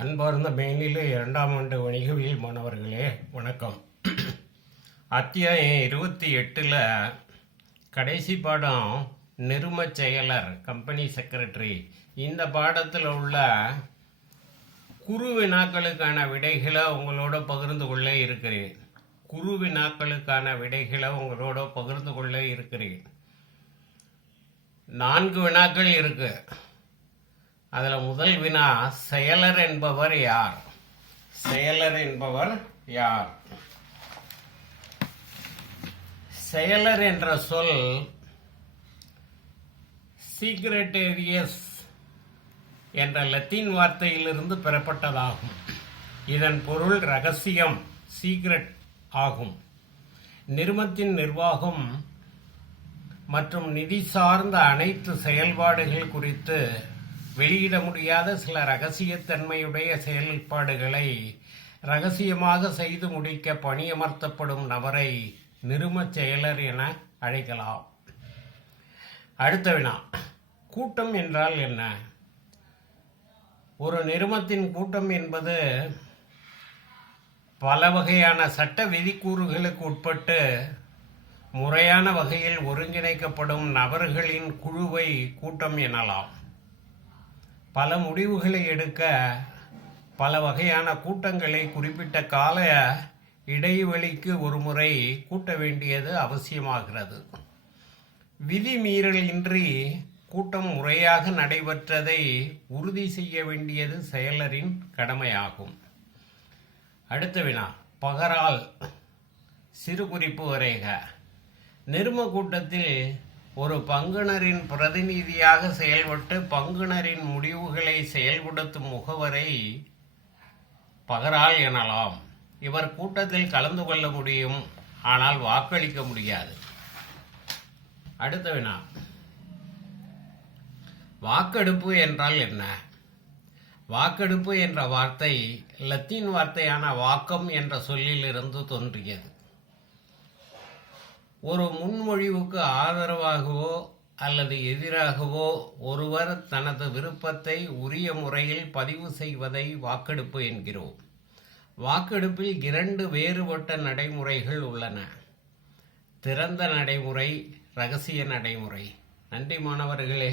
அன்பார்ந்த மேல்நிலை இரண்டாம் ஆண்டு வணிகவியல் மாணவர்களே வணக்கம். அத்தியாயம் இருபத்தி எட்டில் கடைசி பாடம் நிருமச் செயலர் கம்பெனி செக்ரட்டரி. இந்த பாடத்தில் உள்ள குறு வினாக்களுக்கான விடைகளை உங்களோட பகிர்ந்து கொள்ள இருக்கிறேன். குறு வினாக்களுக்கான விடைகளை உங்களோட பகிர்ந்து கொள்ள இருக்கிறேன். நான்கு வினாக்கள் இருக்குது அதில் முதல் வினா செயலர் என்பவர் யார்? செயலர் என்பவர் யார்? செயலர் என்ற சொல் சீக்ரெட்டேரியஸ் என்ற லத்தீன் வார்த்தையிலிருந்து பெறப்பட்டதாகும். இதன் பொருள் ரகசியம் சீக்ரெட் ஆகும். நிறுமத்தின் நிர்வாகம் மற்றும் நிதி சார்ந்த அனைத்து செயல்பாடுகள் குறித்து வெளியிட முடியாத சில ரகசியத்தன்மையுடைய செயல்பாடுகளை ரகசியமாக செய்து முடிக்க பணியமர்த்தப்படும் நபரை நிருமச் செயலர் என அழைக்கலாம். அடுத்த வினா. கூட்டம் என்றால் என்ன? ஒரு நிறுமத்தின் கூட்டம் என்பது பல வகையான சட்ட விதிக்கூறுகளுக்கு உட்பட்டு முறையான வகையில் ஒருங்கிணைக்கப்படும் நபர்களின் குழுவை கூட்டம் எனலாம். பல முடிவுகளை எடுக்க பல வகையான கூட்டங்களை குறிப்பிட்ட கால இடைவெளிக்கு ஒரு முறை கூட்ட வேண்டியது அவசியமாகிறது. விதிமீறலின்றி கூட்டம் முறையாக நடைபெற்றதை உறுதி செய்ய வேண்டியது செயலரின் கடமையாகும். அடுத்த வினா பகரால் சிறு குறிப்பு வரைக. நிரும கூட்டத்தில் ஒரு பங்குனரின் பிரதிநிதியாக செயல்பட்டு பங்குனரின் முடிவுகளை செயல்படுத்தும் முகவரை பகரால் எனலாம். இவர் கூட்டத்தில் கலந்து கொள்ள முடியும் ஆனால் வாக்களிக்க முடியாது. அடுத்த வினா. வாக்கெடுப்பு என்றால் என்ன? வாக்கெடுப்பு என்ற வார்த்தை லத்தீன் வார்த்தையான வாக்கம் என்ற சொல்லிலிருந்து தோன்றியது. ஒரு முன்மொழிவுக்கு ஆதரவாகவோ அல்லது எதிராகவோ ஒருவர் தனது விருப்பத்தை உரிய முறையில் பதிவு செய்வதை வாக்கெடுப்பு என்கிறோம். வாக்கெடுப்பில் இரண்டு வேறுபட்ட நடைமுறைகள் உள்ளன. திறந்த நடைமுறை ரகசிய நடைமுறை. நன்றி மாணவர்களே.